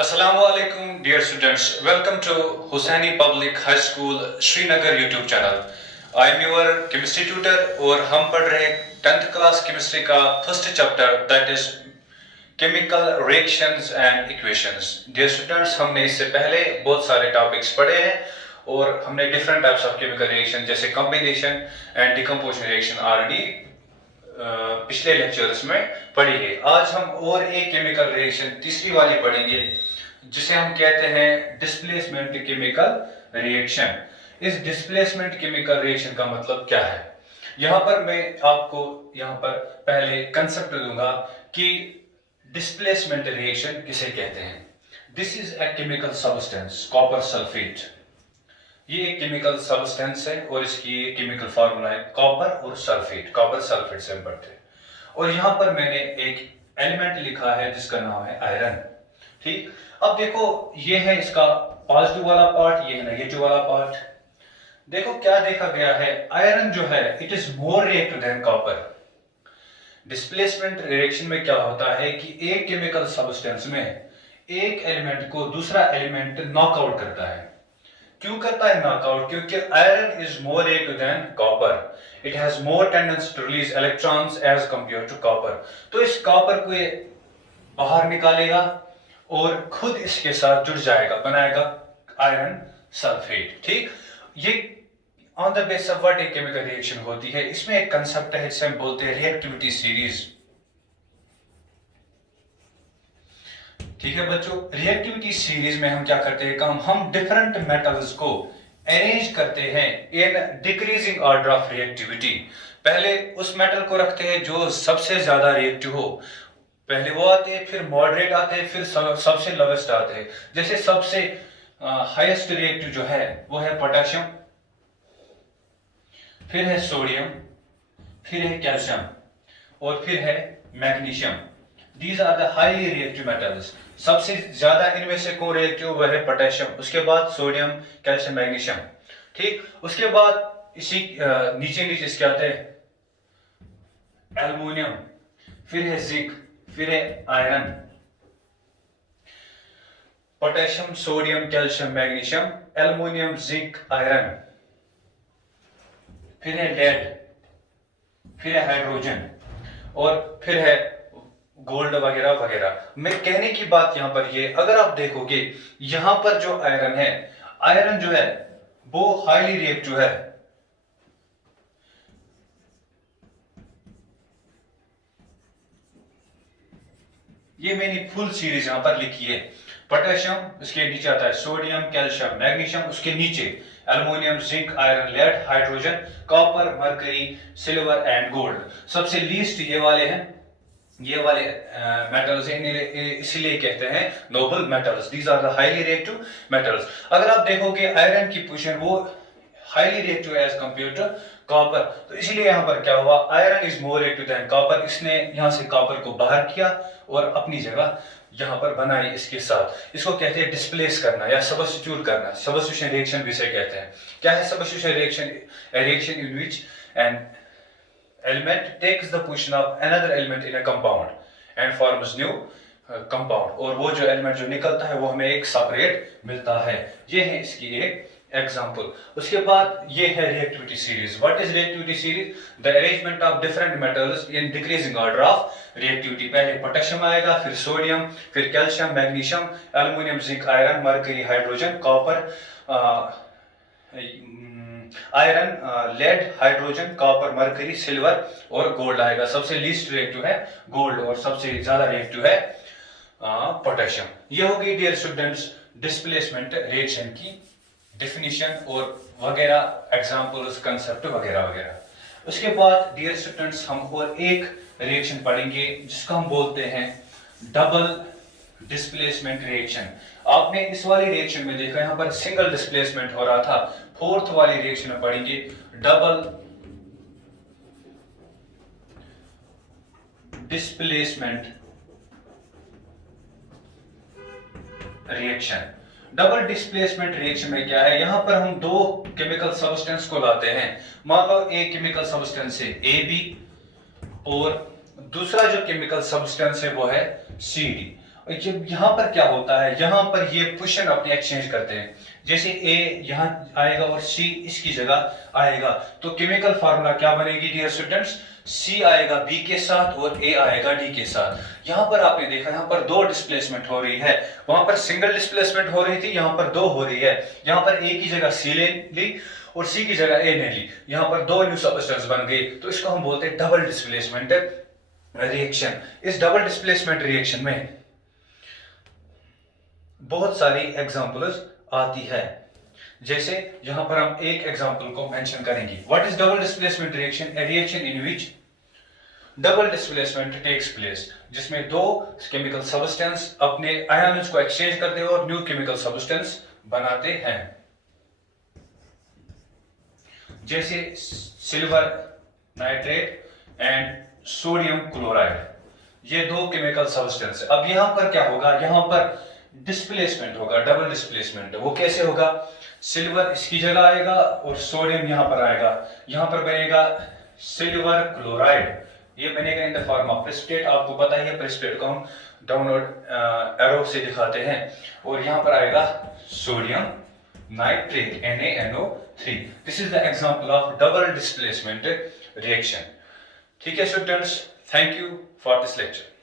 Assalamualaikum dear students, welcome to Hussaini Public High School Srinagar YouTube channel. I am your chemistry tutor और हम पढ़ रहे 10th class chemistry का first chapter that is chemical reactions and equations. Dear students, हमने इससे पहले बहुत सारे topics पढ़े हैं और हमने different types of chemical reaction जैसे combination and decomposition reaction already पिछले लेक्चर्स में पढ़ी है। आज हम और एक केमिकल रिएक्शन तीसरी वाली पढ़ेंगे जिसे हम कहते हैं डिस्प्लेसमेंट केमिकल रिएक्शन। इस डिस्प्लेसमेंट केमिकल रिएक्शन का मतलब क्या है? यहाँ पर मैं आपको यहाँ पर पहले कंसेप्ट दूंगा कि डिस्प्लेसमेंट रिएक्शन किसे कहते हैं। This is a chemical substance copper sulphate. ये एक केमिकल सब्सटेंस है और इसकी केमिकल फार्मूला है कॉपर और सल्फेट, कॉपर सल्फेट से बनते हैं। और यहाँ पर मैंने एक एलिमेंट लिखा है जिसका नाम है आयरन। ठीक, अब देखो ये है इसका पॉजिटिव वाला पार्ट, ये है नेगेटिव वाला पार्ट। देखो क्या देखा गया है, आयरन जो है it is more reactive than copper. Displacement reaction में क्या होता है कि एक केमिकल सब्सटेंस में एक एलिमेंट को दूसरा एलिमेंट नॉकआउट करता है। क्यों करता है नॉकआउट? क्योंकि iron is more reactive than copper. It has more tendency to release electrons as compare to copper. तो इस कॉपर को ये बाहर निकालेगा और खुद इसके साथ जुड़ जाएगा, बनाएगा आयरन सल्फेट। ठीक, ये on the base of what एक केमिकल रिएक्शन होती है। इसमें एक कंसेप्ट है जिसे हम बोलते हैं रिएक्टिविटी सीरीज। ठीक है बच्चों, रिएक्टिविटी सीरीज में हम क्या करते हैं काम, हम डिफरेंट मेटल्स को अरेंज करते हैं इन डिक्रीजिंग ऑर्डर ऑफ रिएक्टिविटी। पहले उस मेटल को रखते हैं जो सबसे ज्यादा रिएक्टिव हो, पहले वो आते हैं, फिर मॉडरेट आते हैं, फिर सबसे लोवेस्ट आते हैं। जैसे सबसे हाईएस्ट रिएक्टिव जो है वो है पोटेशियम, फिर है सोडियम, फिर है कैल्शियम और फिर है magnesium. These are the highly reactive metals. सबसे ज्यादा इनमें से कौन रिएक्टिव वह है पोटेशियम, उसके बाद सोडियम, कैल्शियम, मैग्नीशियम। ठीक, उसके बाद इसी नीचे नीचे इसके आते हैं एल्युमिनियम, फिर है जिंक, फिर है iron. Potassium, sodium, calcium, magnesium, aluminium, zinc, iron, फिर है लेड, फिर है हाइड्रोजन और फिर है गोल्ड वगैरह वगैरह। मैं कहने की बात यहां पर ये, अगर आप देखोगे यहां पर जो आयरन है, आयरन जो है वो हाईली रिएक्टिव है। ये मैंने फुल सीरीज यहां पर लिखी है। पोटेशियम, उसके नीचे आता है सोडियम, कैल्शियम, मैग्नीशियम, उसके नीचे aluminium, zinc, iron, lead, hydrogen, copper, mercury, silver and gold. सबसे लीस्ट ये वाले हैं, ये वाले मेटल्स इसीलिए कहते हैं noble metals. These are the highly reactive metals. अगर आप देखोगे आयरन की पोजीशन वो highly reactive as compare to copper, तो इसीलिए यहाँ पर क्या हुआ, iron is more reactive than copper. इसने यहाँ से कॉपर को बाहर किया और अपनी जगह यहाँ पर बनाई इसके साथ। इसको कहते हैं डिस्प्लेस करना या सबस्टिट्यूट करना। सबस्टिट्यूशन रिएक्शन भी इसे कहते हैं। क्या है substitution reaction? A reaction in which an element takes the position of another element in a compound and forms new compound। और वो जो एलिमेंट जो निकलता है वो हमें एक सेपरेट मिलता है। ये है इसकी एक एग्जांपल। उसके बाद ये है reactivity series. What is reactivity series? The arrangement of different metals in decreasing order of reactivity. पहले पोटेशियम आएगा, फिर सोडियम, फिर calcium, magnesium, aluminium, zinc, iron, mercury, hydrogen, copper, iron, lead, hydrogen, copper, mercury, silver और gold आएगा। सबसे least reactive है gold और सबसे ज्यादा रिएक्टिव है पोटेशियम। ये होगी डियर स्टूडेंट्स डिस्प्लेसमेंट रिएक्शन की डेफिनेशन और वगैरह एग्जांपल्स, कंसेप्ट वगैरह वगैरह। उसके बाद डियर स्टूडेंट्स हम और एक रिएक्शन पढ़ेंगे जिसको हम बोलते हैं डबल डिस्प्लेसमेंट रिएक्शन। आपने इस वाली रिएक्शन में देखा यहाँ पर सिंगल डिस्प्लेसमेंट हो रहा था। फोर्थ वाली रिएक्शन में पढ़ेंगे double displacement reaction. Double displacement reaction में क्या है, यहां पर हम दो केमिकल सब्सटेंस को लाते हैं। मान लो एक केमिकल सब्सटेंस है AB और दूसरा जो केमिकल सब्सटेंस है वो है CD। जब यहाँ पर क्या होता है, यहाँ पर ये पोजीशन अपने एक्सचेंज करते हैं। जैसे ए यहाँ आएगा और सी इसकी जगह आएगा, तो केमिकल फार्मूला क्या बनेगी डियर स्टूडेंट्स? सी आएगा बी के साथ और ए आएगा डी के साथ। यहाँ पर आपने देखा यहाँ पर दो डिस्प्लेसमेंट हो रही है, वहां पर सिंगल डिस्प्लेसमेंट हो रही थी, यहाँ पर दो हो रही है। यहाँ पर ए की जगह सी ले ली और सी की जगह ए ने ली, यहाँ पर दो न्यू सबस्टेंस बन गई, तो इसको हम बोलते हैं डबल डिस्प्लेसमेंट रिएक्शन। इस डबल डिस्प्लेसमेंट रिएक्शन में बहुत सारी एग्जांपल्स आती है, जैसे यहां पर हम एक एग्जांपल को मेंशन करेंगे। What is double displacement reaction? A reaction in which double displacement takes place, जिसमें दो केमिकल सब्सटेंस अपने आयन्स को एक्सचेंज करते हैं और न्यू केमिकल सब्सटेंस बनाते हैं। जैसे silver nitrate and sodium chloride, ये दो केमिकल सब्सटेंस है। अब यहां पर क्या होगा, यहां पर डिस्प्लेसमेंट होगा, डबल डिस्प्लेसमेंट। वो कैसे होगा? सिल्वर इसकी जगह आएगा और सोडियम यहां पर आएगा, यहां पर बनेगा सिल्वर क्लोराइड, ये बनेगा in the form of precipitate. आपको पता ही है प्रेसिपिटेट को हम डाउनवर्ड एरो से दिखाते हैं, और यहां पर आएगा sodium nitrate NaNO3। This is the example of double displacement reaction. ठीक है students, thank you for this lecture.